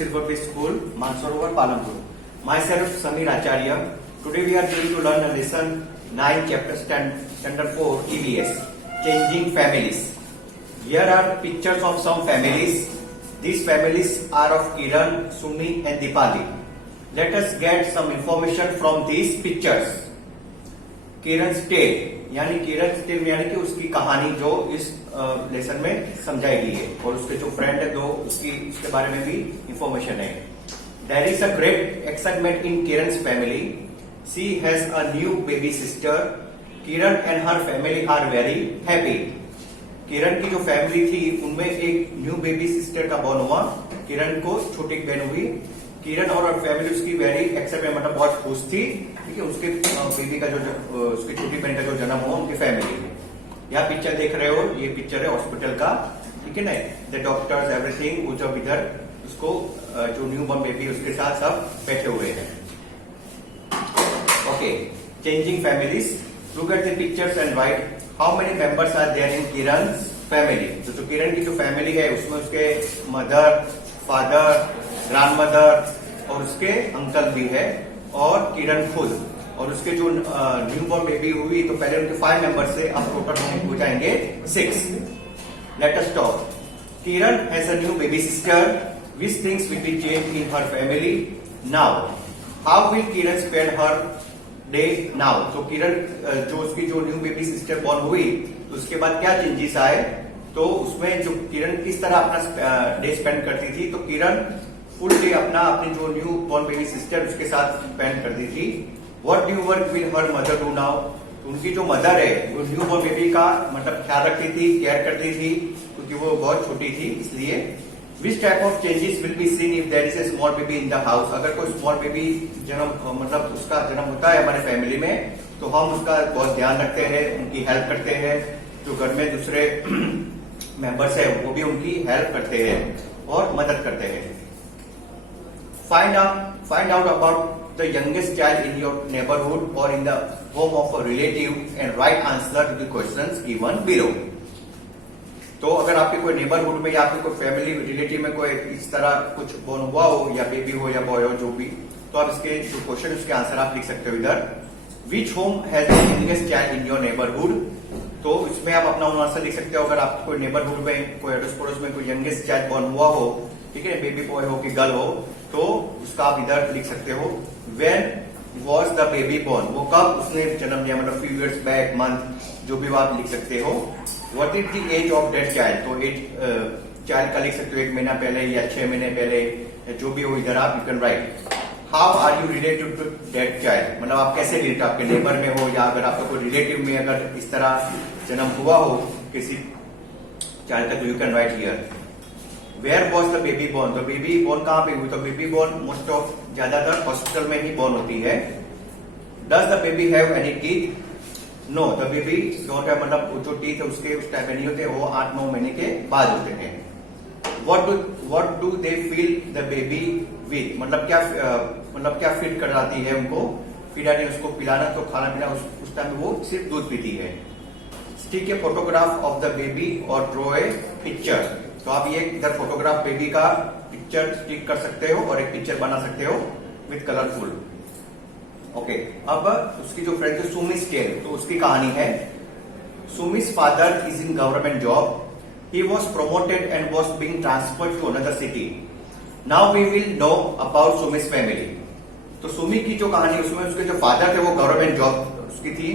Silver Bay School, Mansarovar, Palampur. Myself, Samir Acharya. Today we are going to learn a lesson 9, chapter standard 4, EVS, Changing Families. Here are pictures of some families. These families are of Kiran, Sumi and Dipali. Let us get some information from these pictures. Kiran's tale यानी Kiran's tale यानी कि उसकी कहानी जो इस lesson में समझाई गई है और उसके जो फ्रेंड है दो उसके बारे में भी इंफॉर्मेशन है. There is a great excitement in Kiran's family. She has a new baby sister. Kiran and her family are very happy. Kiran की जो फैमिली थी उनमें एक न्यू बेबी सिस्टर का बॉर्न हुआ. किरण को छोटी बहन हुई. किरण और फैमिली उसकी वेरी एक्साइटेड मतलब बहुत खुश थी कि उसके बेबी का जो उसकी छोटी बहन का जो जन्म हुआ उनकी फैमिली में. यहाँ पिक्चर देख रहे हो, ये पिक्चर है हॉस्पिटल का, ठीक है ना. द डॉक्टर्स एवरीथिंग वो जब इधर उसको जो न्यू बॉर्न बेबी उसके साथ सब बैठे हुए हैं. Okay, changing families. Look at the pictures and write how many members are there in Kiran's family. तो जो किरण की जो फैमिली है उसमें उसके मदर, फादर, ग्रैंडमदर और उसके अंकल भी है और किरण खुद और उसके जो न्यू बॉर्न बेबी हुई तो पहले उनके 5 मेंबर से अब टोटल हो जाएंगे 6. Late us talk. Kiran has a new baby sister. Which things will be change in her family now. How will Kiran spend her day now. तो किरण जो उसकी जो न्यू बेबी सिस्टर बॉर्न हुई तो उसके बाद क्या चेंजेस आए. तो उसमें जो किरण किस तरह अपना डे स्पेंड करती थी तो किरण फुल डे अपनी जो न्यू बॉर्न बेबी सिस्टर उसके साथ स्पेंड करती थी. What new work will her mother do now. उनकी जो मदर है वो न्यू बॉर्न बेबी का मतलब ख्याल रखती थी, केयर करती थी क्योंकि वो बहुत छोटी थी इसलिए. Which type of changes will be seen if there is a small baby in the house. अगर कोई स्मॉल बेबी जन्म मतलब उसका जन्म होता है हमारे फैमिली में तो हम उसका बहुत ध्यान रखते हैं, उनकी हेल्प करते हैं. जो घर में दूसरे मेंबर्स है वो भी उनकी हेल्प करते हैं और मदद करते हैं. Find out about the youngest child in your neighborhood or in the home of a relative and write answer to the questions given below. तो अगर आपके कोई नेबरहुड में या आपके कोई फैमिली रिलेटिव में कोई इस तरह कुछ बॉर्न हुआ हो या बेबी हो या बॉय हो जो भी तो आप इसके जो क्वेश्चन उसके आंसर आप लिख सकते हो इधर. Which home has the youngest child in your neighbourhood. तो इसमें आप अपना आंसर लिख सकते हो अगर आपको कोई नेबरहुड में कोई अड़ोस पड़ोस में कोई यंगेस्ट चाइल्ड बॉर्न हुआ हो, ठीक है, बेबी बॉय हो कि गर्ल हो तो उसका आप इधर लिख सकते हो. When was the baby born. वो कब उसने जन्म लिया मतलब फ्यू इयर्स बैक, मंथ जो भी आप लिख सकते हो. What is the age of that child. तो एज चाइल्ड का लिख सकते हो 1 महीना पहले या 6 महीने पहले जो भी हो इधर आप you can write. How are you related to that child. मतलब आप कैसे रिलेटेड, आपके नेबर में हो या अगर आपका कोई रिलेटिव में अगर इस तरह जन्म हुआ हो किसी चाइल्ड का तो you can write here. Where was the baby born. तो बेबी बॉर्न कहां पे हुई. तो बेबी बॉर्न मोस्ट ऑफ ज्यादातर हॉस्पिटल में ही बॉर्न होती है. Does the baby have any teeth. No, the baby don't have मतलब जो टीथ है उसके उस टाइप नहीं होते, वो 8-9 महीने के बाद होते हैं. What do they feel the baby with. मतलब क्या फीड कराती है उनको. फीडानी उसको पिलाना तो खाना पीना उस टाइम वो सिर्फ दूध पीती है. ठीक है, फोटोग्राफ ऑफ द बेबी और ड्रॉ ए पिक्चर. तो आप ये इधर फोटोग्राफ बेबी का पिक्चर स्टिक कर सकते हो और एक पिक्चर बना सकते हो विथ कलरफुल. ओके, अब उसकी जो फ्रेंड है सुमिस टेल तो उसकी कहानी है. Sumi's father is in government job. He was promoted and was being transferred to another city. Now we will know about Sumi's family. तो सुमी की जो कहानी उसमें उसके जो फादर थे वो गवर्नमेंट जॉब उसकी थी.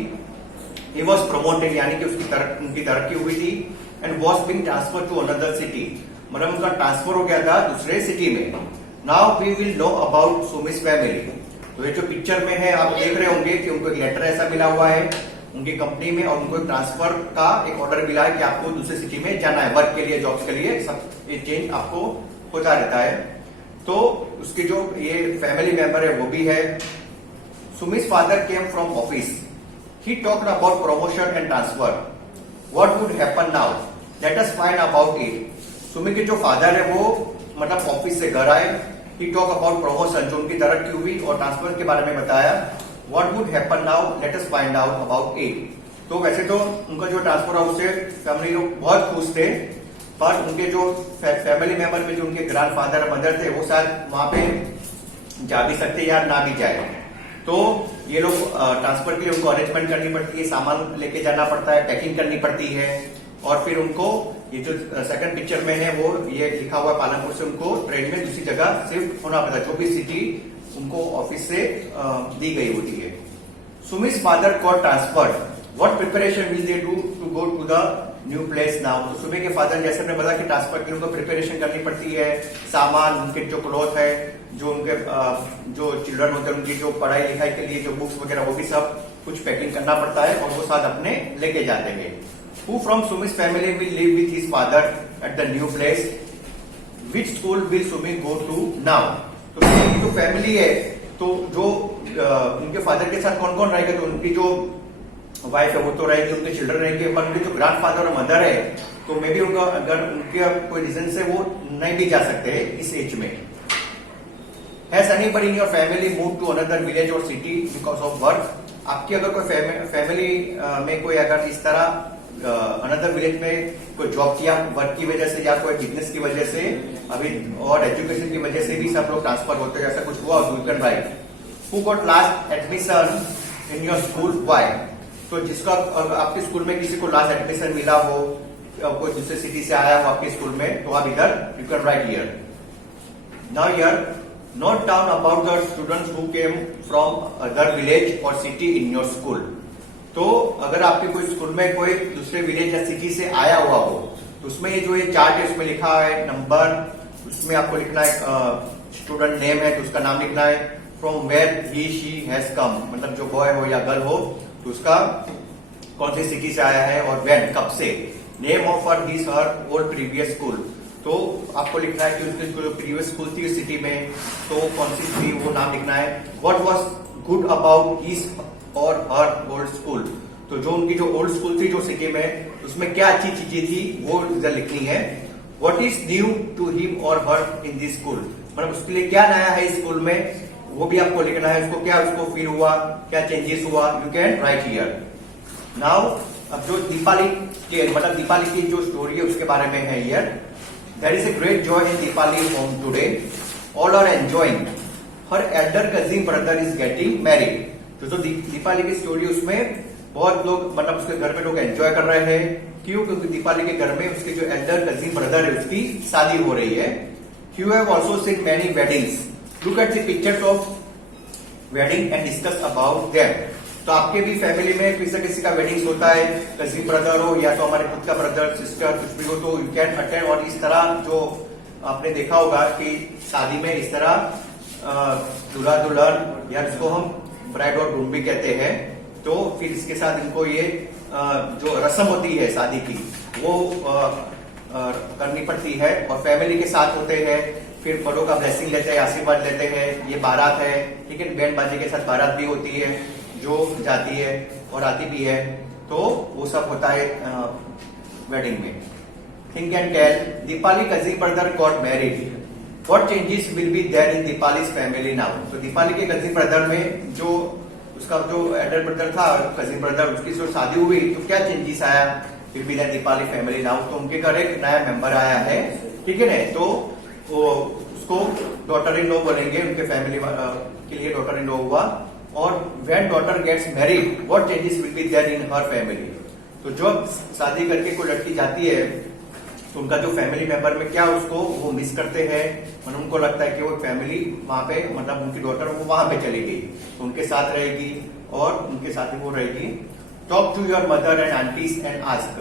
ही वॉज प्रोमोटेड यानी कि उनकी तरक्की हुई थी. And was being transfer to another city मतलब उनका ट्रांसफर हो गया था दूसरे सिटी में. Now we will know about Sumi's family. तो ये जो पिक्चर में है आप देख रहे होंगे कि उनको एक लेटर ऐसा मिला हुआ है उनकी कंपनी में और उनको एक ट्रांसफर का एक ऑर्डर मिला है कि आपको दूसरे सिटी में जाना है वर्क के लिए, जॉब्स के लिए. सब ये चेंज आपको होता रहता है. तो उसके जो ये फैमिली मेंबर है वो भी है. Sumi's father came from office. He talked about promotion and transfer. What would happen now. Let us find about it. Sumi के जो फादर है वो मतलब ऑफिस से घर आए. ही टॉक अबाउट प्रमोशन जो उनकी तरक्की हुई और ट्रांसफर के बारे में बताया. What would happen now. Let us find out about it. तो वैसे तो उनका जो ट्रांसफर हुआ उससे फैमिली लोग बहुत खुश थे पर उनके जो फैमिली मेंबर में जो उनके ग्रैंडफादर और मदर थे वो शायद वहां पे जा भी सकते या ना भी जाए। तो ये लोग ट्रांसफर के लिए उनको अरेंजमेंट करनी पड़ती है, सामान लेके जाना पड़ता है, पैकिंग करनी पड़ती है, और फिर उनको ये जो सेकंड पिक्चर में है वो ये लिखा हुआ पालनपुर से उनको ट्रेन में दूसरी जगह शिफ्ट होना पड़ता है, जो भी सिटी उनको ऑफिस से दी गई होती है। Sumit father got transferred, what preparation will they do to go to the new place now. तो सुमित के फादर जैसे हमने बताया कि ट्रांसफर के लिए उनको प्रिपरेशन करनी पड़ती है, सामान, उनके जो क्लॉथ है, जो उनके जो चिल्ड्रन होते हैं उनकी जो पढ़ाई लिखाई के लिए जो बुक्स वगैरह वो भी सब कुछ पैकिंग करना पड़ता है और वो साथ अपने लेके जाते हैं। Who from Sumit's family will live with his father at the new place? Which school will Sumit go to now? तो सुमित की जो फैमिली है, तो जो उनके फादर के साथ कौन कौन रहेगा, तो उनकी जो वाइफ है वो तो रहेगी, उनके चिल्ड्रन रहेंगे, पर उनके जो ग्रैंडफादर और मदर है तो मे बी उनका अगर उनके कोई रीजन से वो नहीं भी जा सकते इस एज में। Has anybody in your family moved to another village or city because of work? आपकी अगर कोई फैमिली में कोई अगर इस तरह अनदर विलेज में कोई जॉब किया वर्क की वजह से या कोई बिजनेस की वजह से अभी और एजुकेशन की वजह से भी सब लोग ट्रांसफर होते हैं, ऐसा कुछ हुआ you can right. Who got last admission in your school, why. तो जिसका आपके स्कूल में किसी को लास्ट एडमिशन मिला हो, कोई दूसरे सिटी से आया हो आपके स्कूल में, तो आप इधर you can write here. Now here note down about the students who came from other village और सिटी इन योर स्कूल। तो अगर आपके कोई स्कूल में कोई दूसरे विलेज या सिटी से आया हुआ हो, तो उसमें ये जो ये चार्ट है उसमें लिखा है नंबर, उसमें आपको लिखना है स्टूडेंट नेम है तो उसका नाम लिखना है, from where he she has come, मतलब जो बॉय हो या गर्ल हो तो उसका कौन सी सिटी से आया है और व्हेन, कब से, name of her his her old previous school. तो आपको लिखना है कि उसकी जो प्रीवियस स्कूल थी उस सिटी में तो कौन सी थी वो नाम लिखना है। What was good about his और हर ओल्ड स्कूल, तो जो उनकी जो ओल्ड स्कूल थी जो सिटी में उसमें क्या अच्छी चीजें थी वो इधर लिखनी है। What is new to him और हर इन दिस स्कूल, मतलब उसके लिए क्या नया है स्कूल में वो भी आपको लिखना है, उसको क्या उसको फील हुआ, क्या चेंजेस हुआ, you can write here. Now अब जो दीपावली के मतलब दीपावली की जो स्टोरी है उसके बारे में है here. There is a great joy in Deepawali home today, all are enjoying, her elder cousin brother is getting married. तो दीपावली की स्टोरी उसमें बहुत लोग मतलब उसके घर में लोग एंजॉय कर रहे हैं, क्यों, क्योंकि दीपावली के घर में उसके जो एल्डर कजिन ब्रदर है उसकी शादी हो रही है। You have also seen many weddings, look at the pictures of wedding and discuss about them. तो आपके भी फैमिली में किसी का वेडिंग्स होता है, कजिन ब्रदर हो या तो हमारे खुद का ब्रदर सिस्टर कुछ भी हो, तो यू कैन अटेंड। और इस तरह जो आपने देखा होगा कि शादी में इस तरह दूल्हा दुल्हन या जिसको हम ब्राइड और ग्रूम भी कहते हैं, तो फिर इसके साथ इनको ये जो रस्म होती है शादी की वो करनी पड़ती है और फैमिली के साथ होते हैं, फिर बड़ों का ब्लेसिंग लेते हैं, आशीर्वाद लेते हैं। ये बारात है, ठीक है, बैंड बाजे के साथ बारात भी होती है जो जाती है और आती भी है, तो वो सब होता है वेडिंग में। Think and tell, Deepali cousin brother got married, what changes will be there in Deepali's family now. तो दीपाली के कजिन ब्रदर में जो उसका जो एल्डर ब्रदर था कजिन ब्रदर उसकी जो शादी हुई तो क्या चेंजेस आया फिर भी दीपाली फैमिली नाउ। तो उनके घर एक नया मेंबर आया है, ठीक है ना, तो वो उसको डॉटर इन लॉ बोलेंगे, उनके फैमिली के लिए डॉटर इन लॉ हुआ। और when daughter gets married what changes will be there in her family. तो जब शादी करके कोई लड़की जाती है तो उनका जो फैमिली मेंबर में क्या उसको वो मिस करते हैं, और उनको लगता है कि वो फैमिली वहां पे मतलब उनकी डॉटर वो वहां पे चली गई तो उनके साथ रहेगी और उनके साथ ही वो रहेगी। Talk to your mother and aunties and ask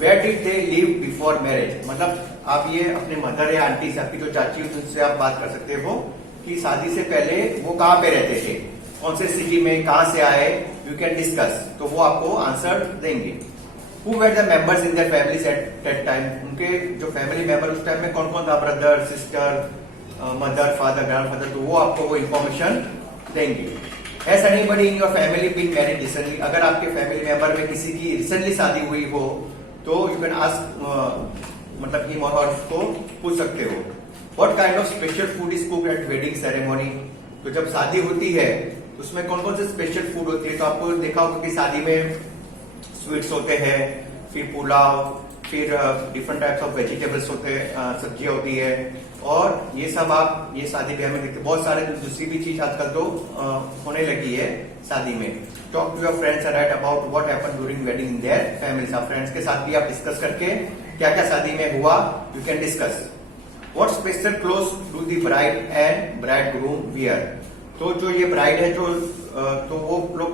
where did they live before marriage, मतलब आप ये अपने मदर या आंटी से आपकी जो चाची है उनसे आप बात कर सकते हो कि शादी से पहले वो कहाँ पे रहते थे, कौन से सिटी में, कहाँ से आए, यू कैन डिस्कस, तो वो आपको आंसर देंगे। Who were the members in their families at that time? उनके जो फैमिली मेंबर उस टाइम में कौन कौन था, brother, sister, mother, father, grandfather, तो वो आपको वो इन्फॉर्मेशन देंगे। Has anybody in your family been married recently? अगर आपके फैमिली मेंबर में किसी की रिसेंटली शादी हुई हो तो यू कैन आस्क मतलब हिम और उसको पूछ सकते हो। What kind of special food is cooked at wedding ceremony? तो जब शादी होती है उसमें कौन कौन से स्पेशल फूड होती है, तो आपको देखा होगा कि शादी में स्वीट्स होते हैं, फिर पुलाव, फिर डिफरेंट टाइप्स ऑफ वेजिटेबल्स होते हैं, सब्जियां होती है, और ये सब आप ये शादी ब्याह में देखते हैं। बहुत सारे दूसरी भी चीज आजकल तो होने लगी है शादी में। Talk to your friends and write about what happened during wedding in their families. आप फ्रेंड्स के साथ भी आप डिस्कस करके क्या क्या शादी में हुआ you can discuss. What special clothes do the bride and bridegroom wear. तो जो ये ब्राइड है जो तो वो लोग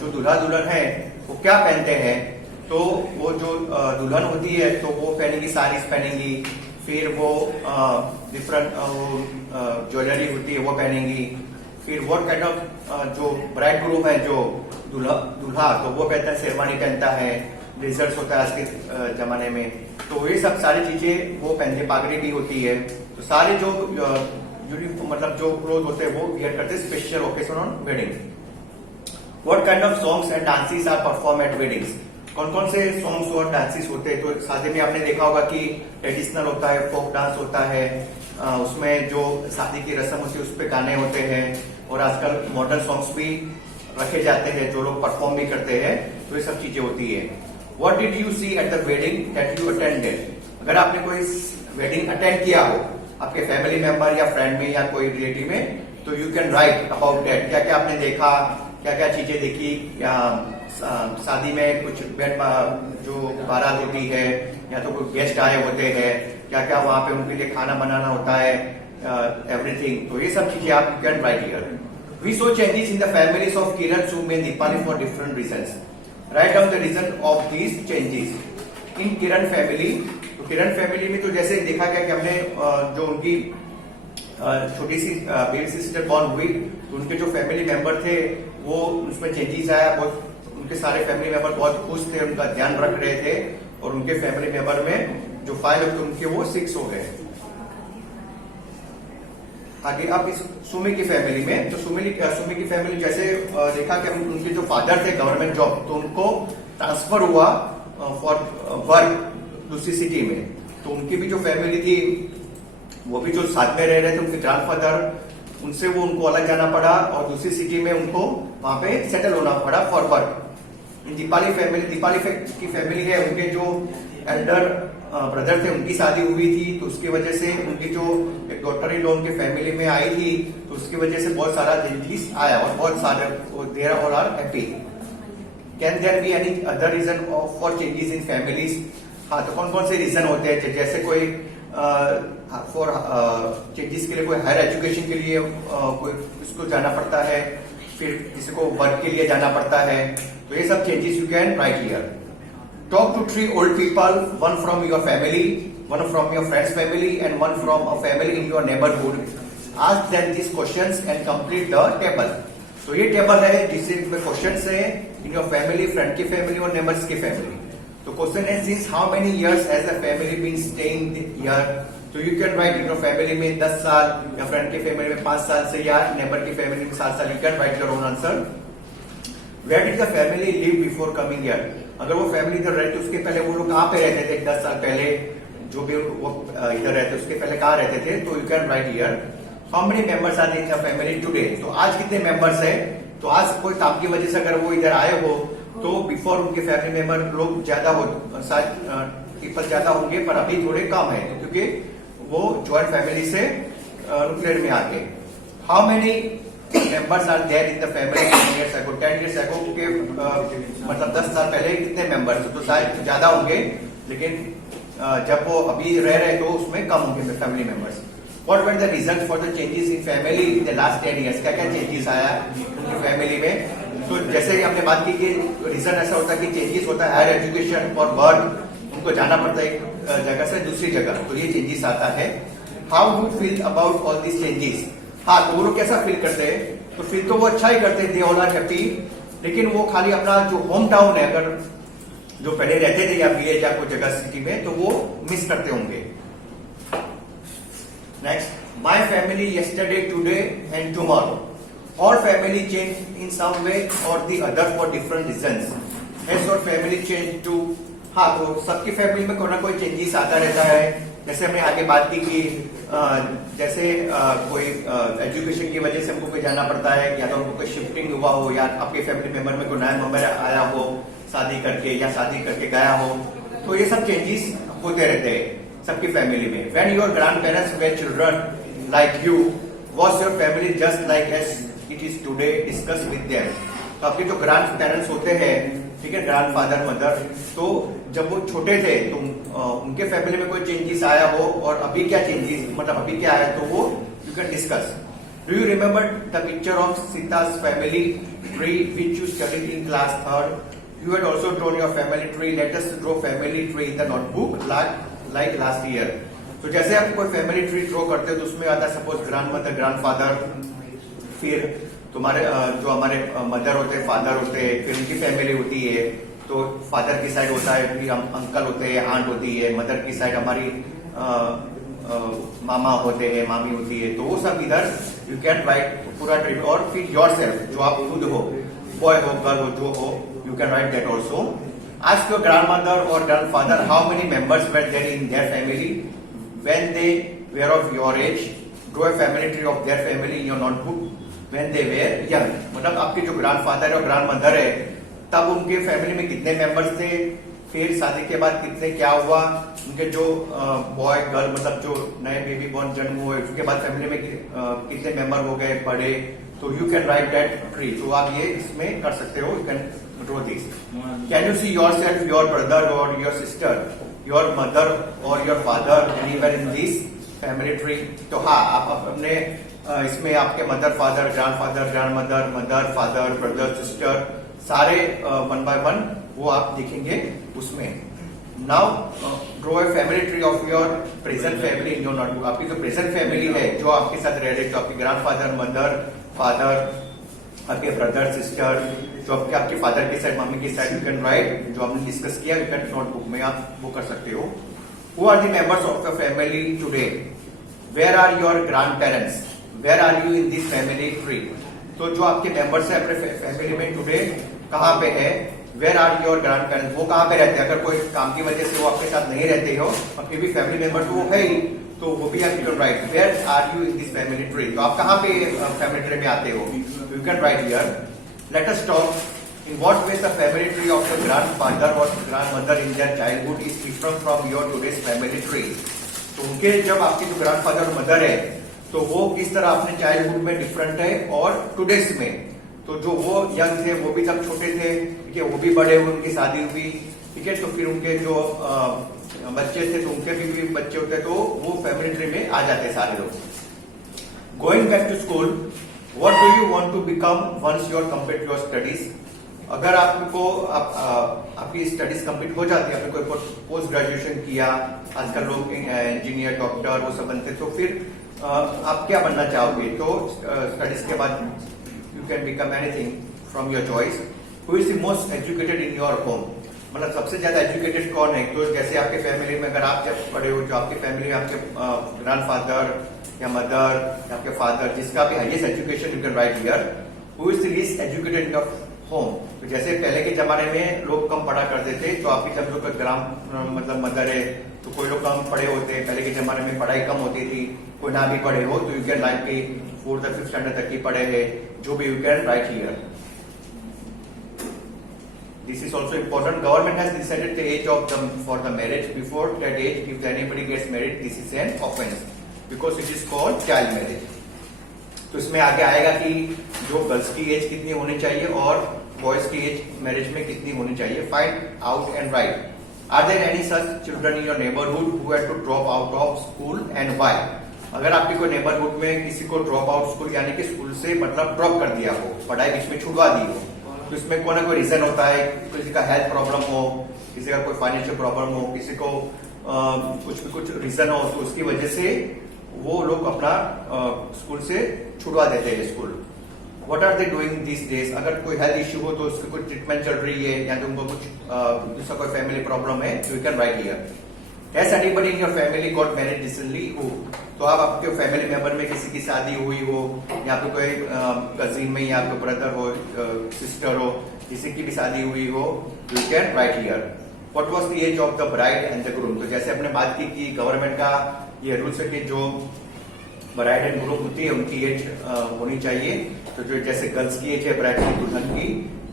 जो दूल्हा दुल्हन है वो क्या पहनते हैं। तो वो जो दुल्हन होती है तो वो पहनेगी, साड़ीज पहनेगी, फिर वो डिफरेंट ज्वेलरी होती है वो पहनेंगी। फिर व्हाट काइंड ऑफ जो ब्राइड ग्रूम है जो दूल्हा तो वो कहता है शेरवानी पहनता है, ब्लेजर्स होता है आज के जमाने में। तो ये सब सारी चीजें वो पहनते, पागड़ी भी होती है। तो सारे जो मतलब जो क्लोथ होते हैं वो वियर करते हैं special occasion on wedding. What kind of songs and dances are perform at weddings. कौन कौन से सॉन्ग्स और डांसेस होते हैं। तो शादी में आपने देखा होगा कि ट्रेडिशनल होता है, फोक डांस होता है, उसमें जो शादी की रस्म होती है उस पर गाने होते हैं, और आजकल मॉडर्न सॉन्ग्स भी रखे जाते हैं जो लोग परफॉर्म भी करते हैं। तो ये सब चीजें होती है। What did you see at the wedding that you attended. अगर आपने कोई वेडिंग अटेंड किया हो आपके फैमिली मेंबर या फ्रेंड में या कोई रिलेटिव में, तो you can right about that. क्या क्या आपने देखा, क्या क्या चीजें देखी, या शादी में कुछ जो बारात होती है या तो कोई गेस्ट आए होते हैं, क्या क्या वहां पे उनके लिए खाना बनाना होता है, एवरीथिंग। तो ये सब चीजें आप you can write here. We saw changes in the families of Kiran, Sumi, Deepali for different reasons. Write down the reason of these changes in Kiran family. तो किरण फैमिली में तो जैसे देखा गया कि हमने जो उनकी छोटी सी बेबी सिस्टर बॉर्न हुई तो उनके जो फैमिली मेंबर थे वो उसमें चेंजेस आया। बहुत उनके सारे फैमिली मेंबर बहुत खुश थे, उनका ध्यान रख रहे थे, और उनके फैमिली मेंबर में जो 5 थे उनके वो 6 हो गए। आगे अब इस सुमी की फैमिली में, तो सुमी की फैमिली जैसे देखा कि उनके जो फादर थे गवर्नमेंट जॉब, तो उनको ट्रांसफर हुआ फॉर वर्क दूसरी सिटी में। तो उनकी भी जो फैमिली थी वो भी जो साथ में रह रहे थे, उनके ग्रैंडफादर, उनसे वो उनको अलग जाना पड़ा और दूसरी सिटी में उनको वहां पे सेटल होना पड़ा फॉर वर्क। दीपाली की फैमिली है, उनके जो एल्डर ब्रदर थे उनकी शादी हुई थी, तो उसकी वजह से उनकी जो एक डॉटर इन लॉ उनके फैमिली में आई थी, तो उसकी वजह से बहुत सारा चेंजेस आया और बहुत सारे there all are happy. Can there be any other reason for changes in families. हाँ, तो कौन कौन से रीजन होते हैं। जैसे कोई फॉर चेंजेस के लिए कोई हायर एजुकेशन के लिए कोई उसको जाना पड़ता है, फिर किसी को वर्क के लिए जाना पड़ता है। तो ये सब changes you can write here. Talk to 3 old people, one from your family, one from your friend's family, and one from a family in your neighborhood. Ask them these questions and complete the table. तो ये table है जिसमें questions है in your family, friend की family और neighbours की family. तो question है since how many years has the family been staying here. तो you can write in your family में 10 साल, या फ्रेंड की फैमिली में 5 साल से, या नेबर की फैमिली में 7 साल। You can write your own answer. Where did the family live before coming here. अगर वो फैमिली इधर रहती उसके पहले वो लोग कहाँ पे रहते थे 10 साल पहले, जो भी वो इधर रहते उसके पहले कहाँ रहते थे। तो you can write here. How many members are in the family today. तो आज कितने मेंबर्स है। तो आज कोई काम की वजह से अगर वो इधर आए हो तो बिफोर उनके फैमिली मेंबर लोग ज्यादा हो, पीपल ज्यादा होंगे, पर अभी थोड़े कम है क्योंकि वो ज्वाइंट फैमिली से न्यूक्लियर में आके। How many members are there in the family 10 years ago, 10 years ago के मतलब 10 साल पहले कितने मेंबर्स। तो शायद ज्यादा होंगे, लेकिन जब वो अभी रह रहे तो उसमें कम होंगे family members. What were the reason for the changes in family in the last 10 years। क्या क्या चेंजेस आया उनकी फैमिली में। तो जैसे हमने बात की कि रीजन ऐसा होता है कि चेंजेस होता है हायर एजुकेशन और वर्क, उनको जाना पड़ता है एक जगह से दूसरी जगह, तो ये चेंजेस आता है। How do feel about all this changes. हाँ, तो वो लोग कैसा फील करते हैं। तो फील तो वो अच्छा ही करते हैं, दे ऑल आर हैप्पी, लेकिन वो खाली अपना जो होम टाउन है, अगर जो पहले रहते थे या विलेज या कोई जगह सिटी में, तो वो मिस करते होंगे। Next, my family yesterday, today and tomorrow. All family change in some way or the other for different reasons. Has your family changed too? हाँ, तो सबकी फैमिली में कोई ना कोई चेंजेस आता रहता है। जैसे हमने आगे बात की कि जैसे कोई एजुकेशन की वजह से हमको कोई जाना पड़ता है, या तो हमको कोई शिफ्टिंग हुआ हो, या आपके फैमिली मेंबर में कोई नया मेंबर आया हो शादी करके या शादी करके गया हो, तो ये सब चेंजेस होते रहते हैं सबकी फैमिली में। When your grandparents were children like you, was your family just like as it is today, discuss with them. तो आपके जो ग्रैंड पेरेंट्स होते हैं, ठीक है, ग्रैंड फादर मदर, तो जब वो छोटे थे तो उनके फैमिली में कोई चेंजेस आया हो और अभी क्या चेंजेस, मतलब अभी क्या है, तो वो you can discuss. Do you remember the picture of Sita's family tree which you studied in class 3rd? You had also drawn your family tree. Let us draw family tree in the notebook like last year. तो जैसे आप कोई family tree draw करते हो तो उसमें आता है suppose grand mother, grand father, फिर तुम्हारे जो हमारे मदर होते हैं, फादर होते हैं, फिर उनकी फैमिली होती है। तो फादर की साइड होता है, फिर अंकल होते हैं, आंट होती है। मदर की साइड हमारी मामा होते हैं, मामी होती है। तो वो सब इधर यू कैन राइट पूरा ट्री। और फिर योर सेल्फ, जो आप खुद हो, बॉय हो, गर्ल हो, जो हो, you can write that also. Ask your grandmother और grandfather how many members were there in their family when they were of your age. Draw a family tree of their family in your notebook when they were young. मतलब आपके जो grand father है और grand mother है, तब उनके family में कितने मेंबर्स थे, फिर शादी के बाद कितने क्या हुआ, उनके जो बॉय गर्ल, मतलब जो नए बेबी बॉर्न जन्म हुए, उसके बाद फैमिली में कितने मेंबर हो गए, बड़े। तो you can write that tree. तो आप ये इसमें कर सकते हो, you can draw this. Can you see your self, your brother और योर सिस्टर, योर मदर और your father anywhere in this family tree? तो हाँ, आप अपने इसमें आपके mother, father, grand father, grand mother, mother, father, brother, sister, सारे 1 by 1 वो आप देखेंगे उसमें। Now draw a family tree of your present family in your notebook. आपकी जो प्रेजेंट फैमिली है, जो आपके साथ रह रहे, जो आपके ग्रैंड फादर, मदर, फादर, आपके ब्रदर, सिस्टर, जो आपके फादर की साइड, मम्मी की साइड, यू कैन राइट, जो हमने डिस्कस किया, यू कैन नोटबुक में आप वो कर सकते हो। Who are the members of your family today? Where are your grandparents? Where are you in this family tree? तो जो आपके मेंबर्स है अपने फैमिली में टुडे, कहाँ पे है? Where are your grandparents? वो कहाँ पे रहते हैं? अगर कोई काम की वजह से वो आपके साथ नहीं रहते हो और फिर भी फैमिली मेंबर तो वो है ही, तो वो भी आप can write where are you in this family tree. तो आप कहाँ पे फैमिली ट्री में आते हो? You can write here. Let us talk in what way the family tree of the grandfather और grandmother in their childhood is different from your today's family tree. तो उनके जब आपके जो grand father और mother है, तो वो किस तरह अपने चाइल्डहुड में डिफरेंट है और टुडेज में। तो जो वो यंग थे, वो भी जब छोटे थे, ठीक है, वो भी बड़े हुए, उनकी शादी हुई, ठीक है, तो फिर उनके जो बच्चे थे, तो उनके भी बच्चे होते, तो वो फैमिली ट्री में आ जाते सारे लोग। Going back to school, what do you want to become once you are complete your studies? अगर आपको आपकी स्टडीज कंप्लीट हो जाती है, आपने कोई पोस्ट ग्रेजुएशन किया, आजकल लोग इंजीनियर, डॉक्टर, वो सब बनते, तो फिर आप क्या बनना चाहोगे? तो स्टडीज के बाद you can become anything from your choice. Who is the most educated in your home? मतलब सबसे ज्यादा एजुकेटेड कौन है? तो जैसे आपके फैमिली में, अगर आप जब पढ़े हो, जो आपकी फैमिली में आपके ग्रैंड फादर या मदर या आपके फादर, जिसका भी highest education, you can write here. Who is the least educated in your home? तो जैसे पहले के जमाने में लोग कम पढ़ा करते थे, तो आपकी जब लोग मतलब मदर है, तो कोई लोग कम पढ़े होते, पहले के जमाने में पढ़ाई कम होती थी, कोई ना भी पढ़े हो, तो यू कैन राइट की 4th और 5th स्टैंडर्ड तक की पढ़े हैं, जो भी, you can write here. This is also important. Government has decided the age of for the marriage. Before that age, if anybody gets married, this is an offense because it is called child marriage. तो इसमें आगे आएगा कि जो girls की as कितनी होनी चाहिए और बॉयज की एज मैरिज में कितनी होनी चाहिए। Find out and write. Are there any such children in your neighbourhood who had to drop out of school and why? अगर आपके कोई नेबरहुड में किसी को ड्रॉप आउट स्कूल यानी कि स्कूल से मतलब ड्रॉप कर दिया हो, पढ़ाई बीच में छुड़वा दी हो, तो इसमें कोई ना कोई रीजन होता है। किसी का हेल्थ प्रॉब्लम हो, किसी का कोई फाइनेंशियल प्रॉब्लम हो, किसी को कुछ रीजन हो, तो उसकी वजह से वो लोग अपना स्कूल से छुड़वा देते हैं school. What are they doing these days? अगर कोई हेल्थ इश्यू हो तो उसकी कुछ ट्रीटमेंट चल रही है या तो उनको कुछ दूसरा कोई फैमिली प्रॉब्लम है, you can write here. Has anybody in your family got married recently? Who? तो आप आपके फैमिली मेंबर में किसी की शादी हुई हो, या फिर कोई कजिन में या आपके ब्रदर हो, सिस्टर हो, किसी की भी शादी हुई हो, you can write here. What was the age of the bride and the groom? तो जैसे हमने बात की कि गवर्नमेंट का ये रूल्स है कि जो ब्राइड एंड ग्रूम होती है उनकी एज होनी चाहिए। तो जो जैसे गर्ल्स की एज है ब्राइड की दुल्हन की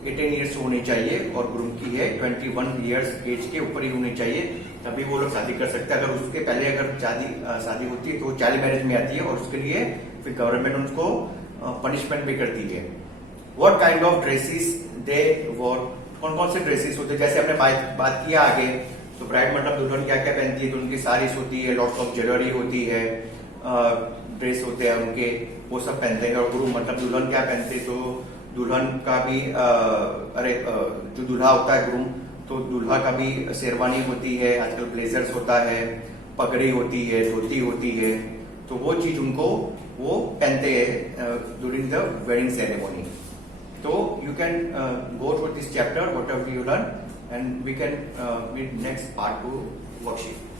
18 ईयर्स होनी चाहिए और ग्रूम की है 21 ईयर्स एज के ऊपर ही होनी चाहिए, तभी वो लोग शादी कर सकते हैं। अगर उसके पहले अगर शादी होती है तो वो चाइल्ड मैरिज में आती है और उसके लिए फिर गवर्नमेंट उनको पनिशमेंट भी करती है। What kind of dresses they war, कौन कौन से ड्रेसेस होते हैं, जैसे हमने बात किया आगे। तो ब्राइड मतलब दुल्हन क्या क्या पहनती है, तो उनकी साड़ीज होती है, लॉट्स ऑफ ज्वेलरी होती है, ड्रेस होते हैं उनके, वो सब पहनते हैं। और ग्रूम मतलब दुल्हन क्या पहनते हैं, तो दुल्हन का भी जो दूल्हा होता है ग्रूम, तो दूल्हा का भी शेरवानी होती है, आजकल ब्लेजर्स होता है, पगड़ी होती है, धोती होती है, तो वो चीज उनको वो पहनते हैं during the wedding ceremony. So you can go through this chapter, whatever you learn, and we can meet next part 2 worksheet.